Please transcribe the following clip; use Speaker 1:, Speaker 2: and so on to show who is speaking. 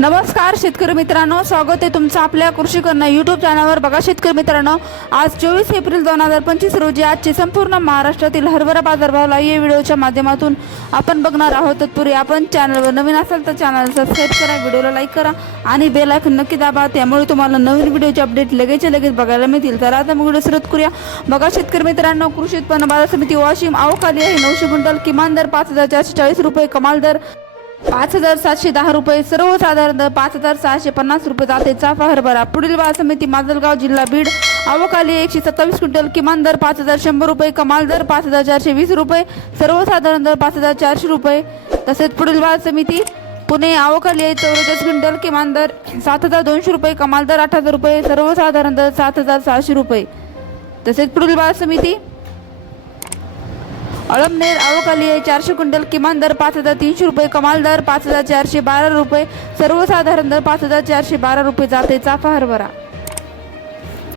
Speaker 1: नमस्कार शेतकरी मित्रांनो. स्वागत आहे तुमचं आपल्या कृषी करणं यूट्यूब चॅनलवर बघा शेतकरी मित्रांनो आज चोवीस एप्रिल दोन हजार पंचवीस रोजी आजचे संपूर्ण महाराष्ट्रातील हरभरा बाजारभावला या व्हिडिओच्या माध्यमातून आपण बघणार आहोत. तत्पूर्वी आपण चॅनलवर नवीन असाल तर चॅनल सबस्क्राईब करा व्हिडिओला लाईक करा आणि बेल आयकन नक्की दाबा. त्यामुळे तुम्हाला नवीन व्हिडिओचे अपडेट लगेच लगेच बघायला मिळतील. तर आता मग व्हिडिओ सुरुवात करूया. बघा शेतकरी मित्रांनो कृषी उत्पन्न बाजार समिती वाशिम आवखाली आहे. नऊशे क्विंटल किमान दर पाच हजार चारशे चाळीस रुपये कमाल दर. पाच हजार सातशे दहा रुपये सर्वसाधारण दर पाच हजार सहाशे पन्नास रुपये जाते चाफा हरभरा पुढील बाजार समिती माजलगाव जिल्हा बीड. अवकाली एकशे सत्तावीस क्विंटल किमान दर पाच हजार शंभर रुपये कमाल दर पाच हजार चारशे वीस रुपये सर्वसाधारण दर पाच हजार चारशे रुपये. तसेच पुढील बाजार समिती पुणे अवकाली आहे चौवेचाळीस क्विंटल किमान दर सात हजार दोनशे रुपये कमाल दर आठ हजार रुपये सर्वसाधारण दर सात हजार सहाशे रुपये. तसेच पुढील बाजार समिती अळमनेर आवकाली आहे चारशे क्विंटल किमान दर पाच हजार तीनशे रुपये कमाल दर पाच हजार चारशे बारा रुपये सर्वसाधारण दर पाच हजार चारशे बारा रुपये जाते चाफा हरभरा